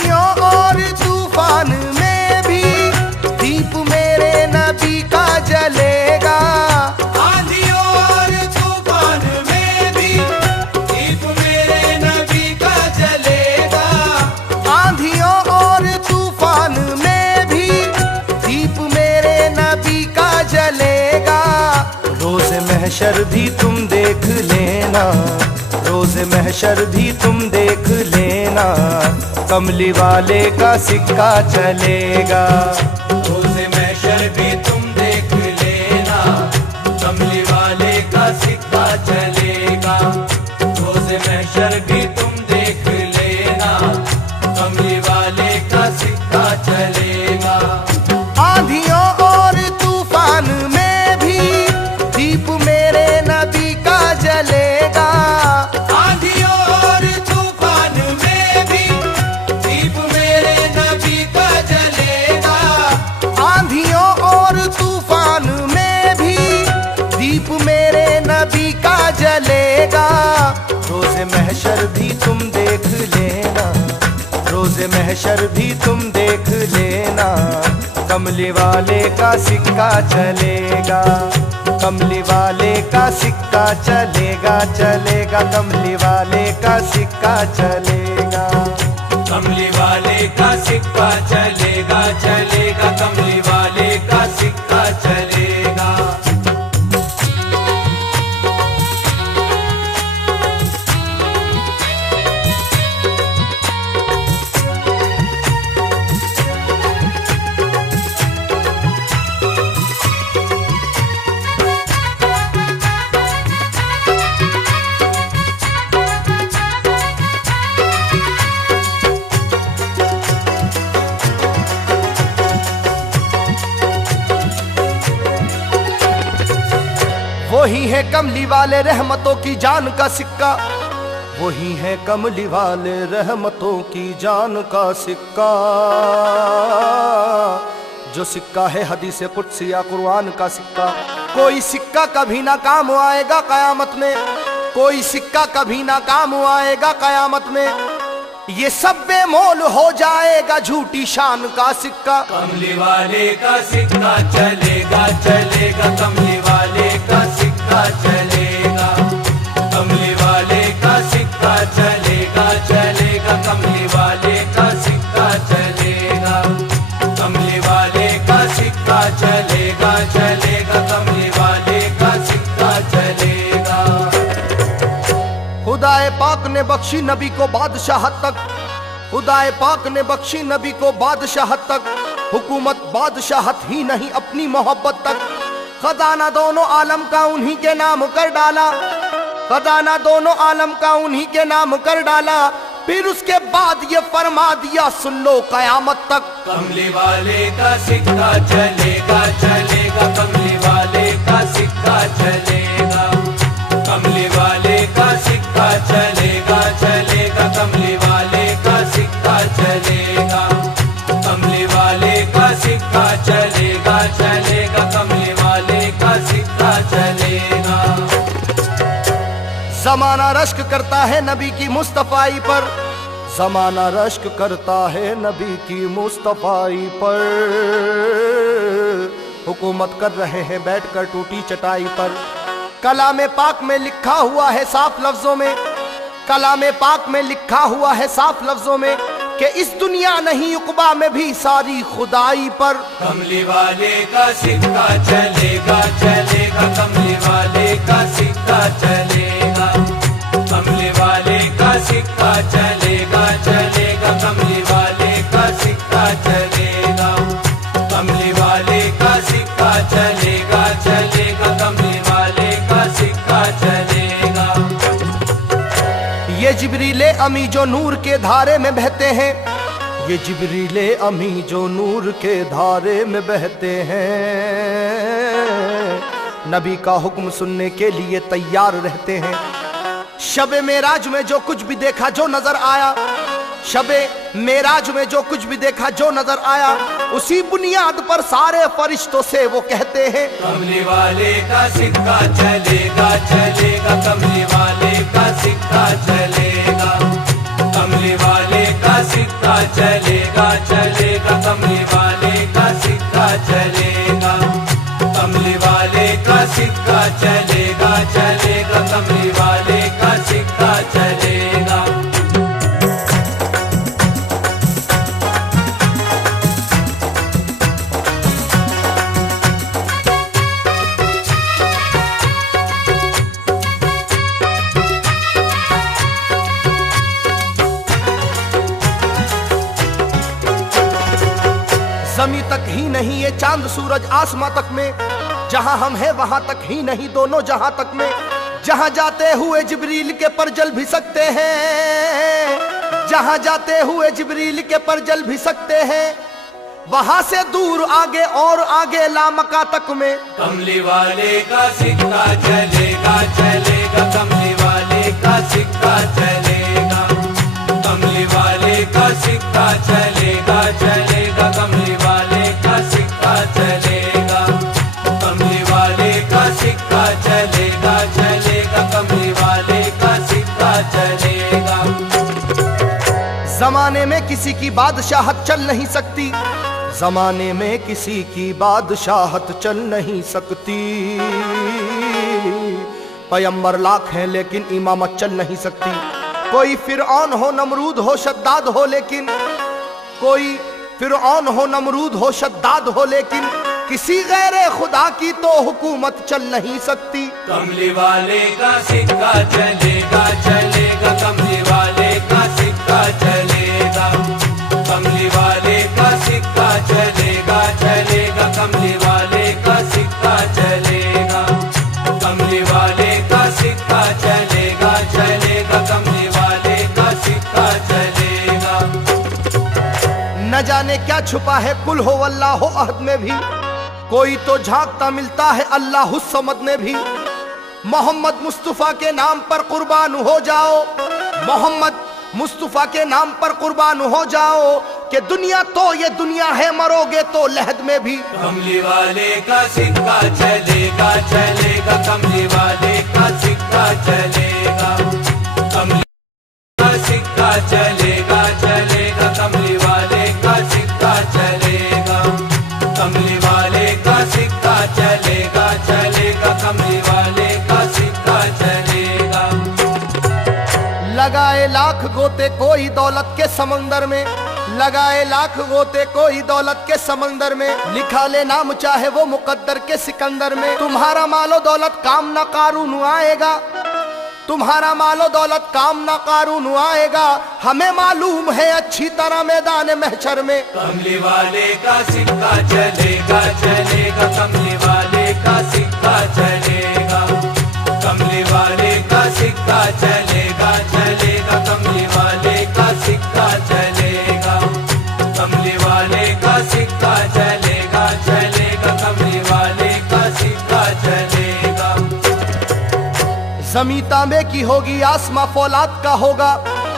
आंधियों और तूफान में भी दीप मेरे नबी का जलेगा। आंधियों और तूफान में भी दीप मेरे नबी का जलेगा। आंधियों और तूफान में भी दीप मेरे नबी का जलेगा। रोज़ महशर भी तुम देख लेना, रोज़ महशर भी तुम देख लेना, कमली वाले का सिक्का चलेगा। रोज़ महशर भी तुम देख लेना, कमली वाले का सिक्का चलेगा। रोज़ महशर भी तुम देख लेना, कमली वाले का सिक्का चलेगा। आंधियों और तूफान में भी दीप मेरे नबी का जलेगा। आंधियों और तूफान में भी दीप मेरे नबी का जलेगा। आंधियों और तूफान में भी दीप मेरे नबी का जलेगा। रोज़ महशर भी तुम देख लेना, रोज़ महशर भी तुम देख लेना, कमली वाले का सिक्का चलेगा। कमली वाले का सिक्का चलेगा, चलेगा, कमली वाले का सिक्का चलेगा। कमली वाले का सिक्का चलेगा, चलेगा, कमली वाले का सिक्का चलेगा। वही है कमली वाले रहमतों की जान का सिक्का, वही है कमली वाले रहमतों की जान का सिक्का। जो सिक्का है हदीस कुदसी या कुरान का सिक्का। कोई सिक्का कभी ना काम आएगा कयामत में, कोई सिक्का कभी ना काम आएगा कयामत में। ये सब बेमोल हो जाएगा झूठी शान का सिक्का। कमली वाले का सिक्का चलेगा, चलेगा, कमली वाले का सिक्का चलेगा। कमली वाले का सिक्का चलेगा, चलेगा, कमली वाले का सिक्का चलेगा। कमली वाले का सिक्का चलेगा, चलेगा, कमली वाले का सिक्का चलेगा। खुदाए पाक ने बख्शी नबी को बादशाहत तक, खुदाए पाक ने बख्शी नबी को बादशाहत तक, हुकूमत बादशाहत ही नहीं अपनी मोहब्बत तक। खजाना दोनों आलम का उन्हीं के नाम कर डाला, खजाना दोनों आलम का उन्हीं के नाम कर डाला। फिर उसके बाद ये फरमा दिया सुन लो कयामत तक। कमली वाले का सिक्का चलेगा, चलेगा, कमली वाले का सिक्का चलेगा। कमली वाले का सिक्का चलेगा, चलेगा, कमली वाले का सिक्का चलेगा। कमली वाले का सिक्का चलेगा, चलेगा, कमली वाले का सिक्का चलेगा। जमाना रश्क करता है नबी की मुस्तफाई पर, जमाना रश्क करता है नबी की मुस्तफाई पर। हुकूमत कर रहे हैं बैठकर टूटी चटाई पर। कलाम पाक में लिखा हुआ है साफ लफ्जों में, कलाम पाक में लिखा हुआ है साफ लफ्जों में कि इस दुनिया नहीं उक़बा में भी सारी खुदाई पर। कमली वाले का सिक्का चलेगा, चलेगा, कमली वाले का सिक्का चलेगा। कमली वाले का सिक्का चलेगा, चलेगा, कमली वाले का सिक्का चलेगा। कमली वाले का सिक्का चलेगा, चलेगा, कमली वाले का सिक्का चलेगा। ये जिब्रीले अमी जो नूर के धारे में बहते हैं, ये जिब्रीले अमी जो नूर के धारे में बहते हैं, नबी का हुक्म सुनने के लिए तैयार रहते हैं। शबे मेराज में जो कुछ भी देखा जो नजर आया, शबे मेराज में जो कुछ भी देखा जो नजर आया, उसी बुनियाद पर सारे फरिश्तों से वो कहते हैं कमली वाले का सिक्का चलेगा, चलेगा, कमली वाले का सिक्का चलेगा। कमली वाले का सिक्का चलेगा चलेगा, कमली वाले का सिक्का चलेगा, कमली वाले का सिक्का चलेगा चलेगा, कमली वाले का सिक्का चलेगा। जमी तक ही नहीं ये चांद सूरज आसमां तक में, जहां हम हैं वहां तक ही नहीं दोनों जहां तक में, जहां जाते हुए जिब्रील के पर जल भी सकते हैं, जहां जाते हुए जिब्रील के पर जल भी सकते हैं, वहां से दूर आगे और आगे लामका तक में। कमली वाले का सिक्का चलेगा चलेगा, कमली वाले का सिक्का चलेगा, कमली वाले का सिक्का चलेगा चलेगा, कमली वाले का सिक्का चलेगा, कमली वाले का सिक्का चलेगा चलेगा, कमली वाले का सिक्का चलेगा। जमाने में किसी की बादशाहत चल नहीं सकती, जमाने में किसी की बादशाहत चल नहीं सकती, पैगंबर लाख हैं लेकिन इमामत चल नहीं सकती। कोई फिरऔन हो नमरूद हो शद्दाद हो, लेकिन कोई फिरऔन हो नमरूद हो शद्दाद हो, लेकिन किसी गैर खुदा की तो हुकूमत चल नहीं सकती। कमली वाले का सिक्का चलेगा चलेगा, कमली वाले का सिक्का चलेगा, कमली वाले का सिक्का चलेगा चलेगा, कमली वाले का सिक्का चलेगा, कमली वाले का सिक्का चलेगा चलेगा, कमली वाले का सिक्का चलेगा। न जाने क्या छुपा है कुल हो अल्लाह हो अहद में भी, कोई तो झांकता मिलता है अल्लाह समद में भी। मोहम्मद मुस्तफा के नाम पर कुर्बान हो जाओ, मोहम्मद मुस्तफा के नाम पर कुर्बान हो जाओ, कि दुनिया तो ये दुनिया है मरोगे तो लहद में भी। कमली वाले का सिक्का चलेगा चलेगा, कमली वाले का सिक्का चलेगा, कमली का सिक्का चलेगा चलेगा, कमली वाले का सिक्का चलेगा, कमली वाले का सिक्का चलेगा चलेगा, कमली वाले का सिक्का चलेगा। लगाए लाख गोते कोई दौलत के समंदर में, लगाए लाख गोते कोई दौलत के समंदर में, लिखा ले नाम चाहे वो मुकद्दर के सिकंदर में। तुम्हारा मालो दौलत काम ना कारून आएगा, तुम्हारा मालो दौलत काम ना कारून आएगा, हमें मालूम है अच्छी तरह मैदान महशर में। कमली वाले का सिक्का चलेगा चलेगा, कमली वाले का सिक्का चलेगा, कमली वाले का सिक्का चलेगा चलेगा, कमली वाले का सिक्का चलेगा, कमली वाले का सिक्का चलेगा चलेगा, कमली वाले का सिक्का चलेगा। ज़मीं तांबे की होगी आसमां फौलाद का होगा,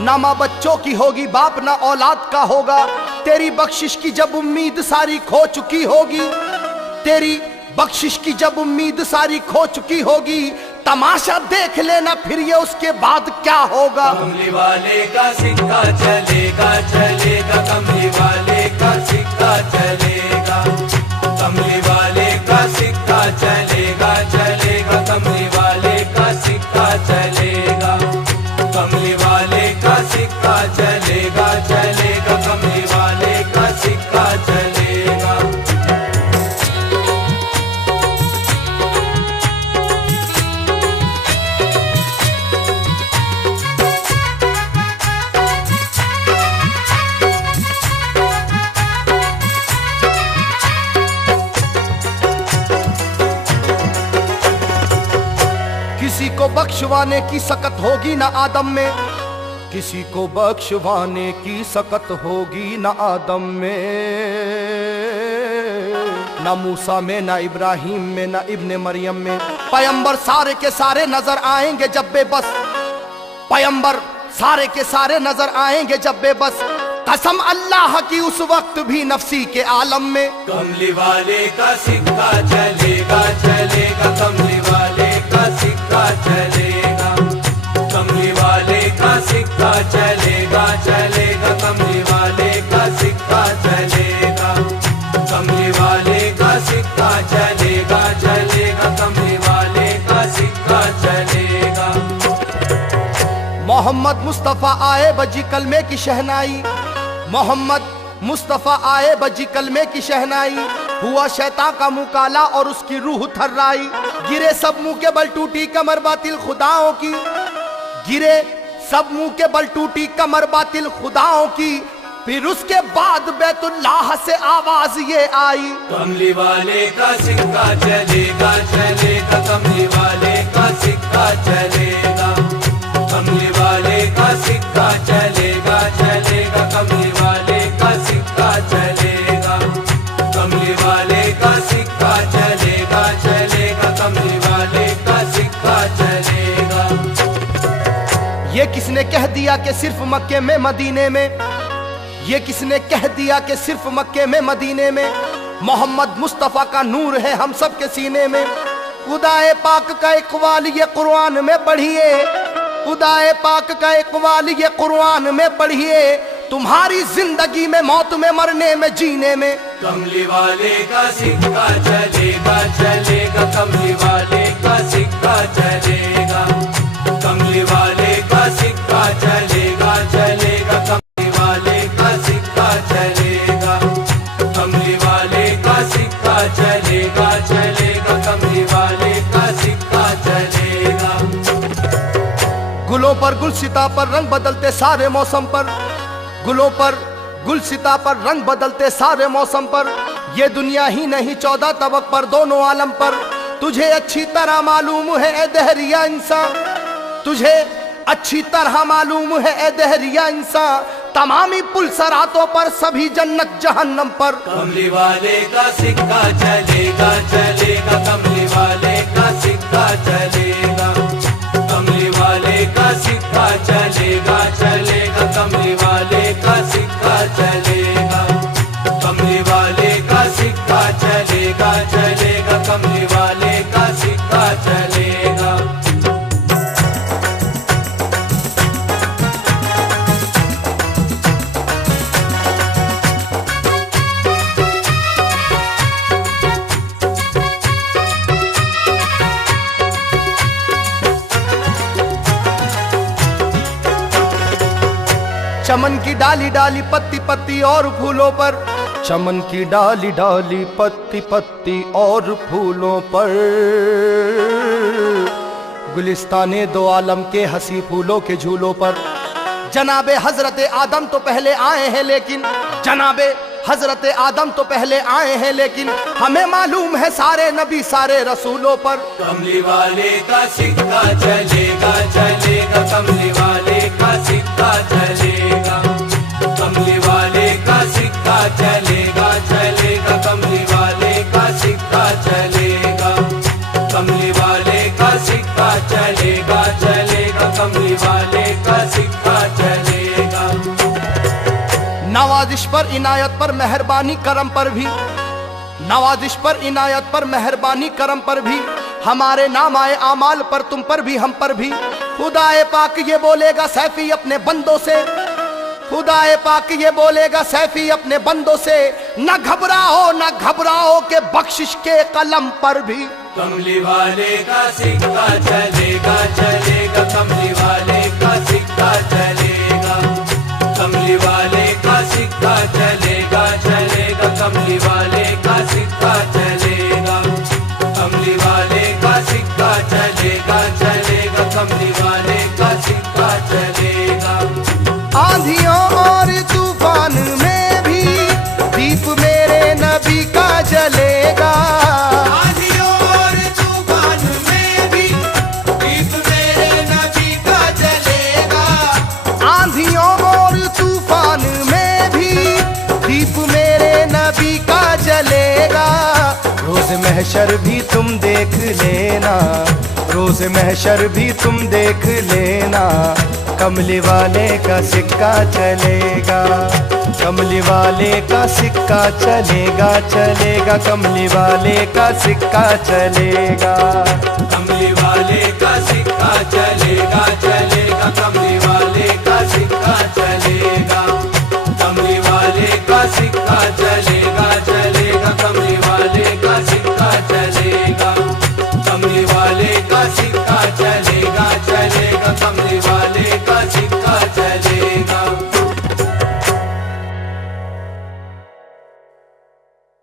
ना माँ बच्चों की होगी बाप ना औलाद का होगा। तेरी बख्शिश की जब उम्मीद सारी खो चुकी होगी, तेरी बख्शिश की जब उम्मीद सारी खो चुकी होगी, तमाशा देख लेना फिर ये उसके बाद क्या होगा। कमली वाले का सिक्का चलेगा चलेगा, कमली वाले का सिक्का चलेगा, कमली वाले का सिक्का चलेगा चलेगा, कमली वाले का सिक्का चलेगा, कमली वाले का सिक्का चलेगा चलेगा, कमली वाले का सिक्का चलेगा। किसी को बख्शवाने की सकत होगी ना आदम में, किसी को बख्शवाने की सकत होगी ना आदम में, ना मूसा में ना इब्राहिम में ना इब्ने मरियम में। पैगंबर सारे के सारे नजर आएंगे जब बेबस, पैगंबर सारे के सारे नजर आएंगे जब बेबस, कसम अल्लाह की उस वक्त भी नफसी के आलम में। कमली वाले का सिक्का चलेगा चलेगा, कमली वाले का सिक्का चलेगा, कमली वाले का सिक्का चलेगा चलेगा, कमली वाले का सिक्का चलेगा, कमली वाले का सिक्का चलेगा चलेगा, कमली वाले का सिक्का चलेगा। मोहम्मद मुस्तफ़ा आए बजी कलमे की शहनाई, मोहम्मद मुस्तफ़ा आए बजी कलमे की शहनाई, हुआ शैतान का मुंह काला और उसकी रूह थर्राई, गिरे सब मुंह के बल टूटी कमर बातिल खुदाओं की, गिरे सब मुंह के बल टूटी कमर बातिल खुदाओं की, फिर उसके बाद बैतुल्लाह से आवाज ये आई, कमली वाले का सिक्का चलेगा चलेगा, कमली वाले का सिक्का चलेगा, कमली वाले का सिक्का चलेगा चलेगा, कमली वाले का सिक्का चलेगा, कमली वाले का सिक्का चलेगा चलेगा, कमली वाले का सिक्का चलेगा। ये किसने कह दिया कि सिर्फ मक्के में मदीने में, ये किसने कह दिया कि सिर्फ मक्के में मदीने में मोहम्मद मुस्तफ़ा का नूर है हम सब के सीने में। खुदाए पाक का इकबाल ये कुरान में पढ़िए, खुदाए पाक का इकबाल ये कुरान में पढ़िए, तुम्हारी जिंदगी में मौत में मरने में जीने में। कमली वाले का सिक्का चलेगा चलेगा, कमली वाले का सिक्का चलेगा, कमली वाले का सिक्का चलेगा चलेगा, कमली वाले का सिक्का चलेगा, कमली वाले का सिक्का चलेगा चलेगा, कमली वाले का सिक्का चलेगा। गुलों पर गुलसिता पर रंग बदलते सारे मौसम पर, गुलों पर गुलसिता पर रंग बदलते सारे मौसम पर, ये दुनिया ही नहीं 14 तबक पर दोनों आलम पर, तुझे अच्छी तरह मालूम है ए दहरिया इंसान, तुझे अच्छी तरह मालूम है ए दहरिया इंसान, तमामी पुल सरातों पर सभी जन्नत जहन्नम पर। कमली वाले का सिक्का चलेगा चलेगा, कमली वाले का सिक्का चलेगा, कमली वाले का सिक्का चलेगा चलेगा, कमली वाले का सिक्का चलेगा, कमली वाले का सिक्का चलेगा चलेगा, कमली वाले का सिक्का चलेगा। चमन की डाली डाली पत्ती पत्ती और फूलों पर, चमन की डाली डाली पत्ती पत्ती और फूलों पर, गुलिस्ताने दो आलम के हंसी फूलों के झूलों पर। जनाबे हजरत आदम तो पहले आए हैं लेकिन, जनाबे हजरत आदम तो पहले आए हैं लेकिन, हमें मालूम है सारे नबी सारे रसूलों पर। कमली वाले का सिक्का चलेगा चलेगा, कमली वाले का सिक्का चलेगा, कमली वाले का सिक्का चलेगा चलेगा, कमली वाले का सिक्का चलेगा, कमली वाले का सिक्का चलेगा चलेगा, कमली वाले का सिक्का चलेगा। नवाजिश पर इनायत पर मेहरबानी करम पर भी, नवाजिश पर इनायत पर मेहरबानी करम पर भी, हमारे नाम आए आमाल पर तुम पर भी हम पर भी। खुदाए पाक ये बोलेगा सैफी अपने बंदों से, खुदाए पाक ये बोलेगा सैफी अपने बंदों से, न घबराओ न घबराओ के बख्शिश के कलम पर भी। कमली वाले का सिक्का चलेगा चलेगा, कमली वाले का सिक्का चलेगा, कमली वाले का सिक्का चलेगा चलेगा, कमली वाले का सिक्का चलेगा, कमली वाले का सिक्का चलेगा चलेगा, कमली वाले का सिक्का चलेगा। आंधियों और तूफान में भी दीप मेरे नबी का जलेगा, आंधियों और तूफान में भी दीप मेरे नबी का जलेगा, आंधियों और तूफान में भी दीप मेरे नबी का जलेगा। रोज महशर भी तुम देख लेना, रोज महशर भी तुम देख लेना, कमली वाले का सिक्का चलेगा, कमली वाले का सिक्का चलेगा चलेगा, कमली वाले का सिक्का चलेगा। कमली वाले का सिक्का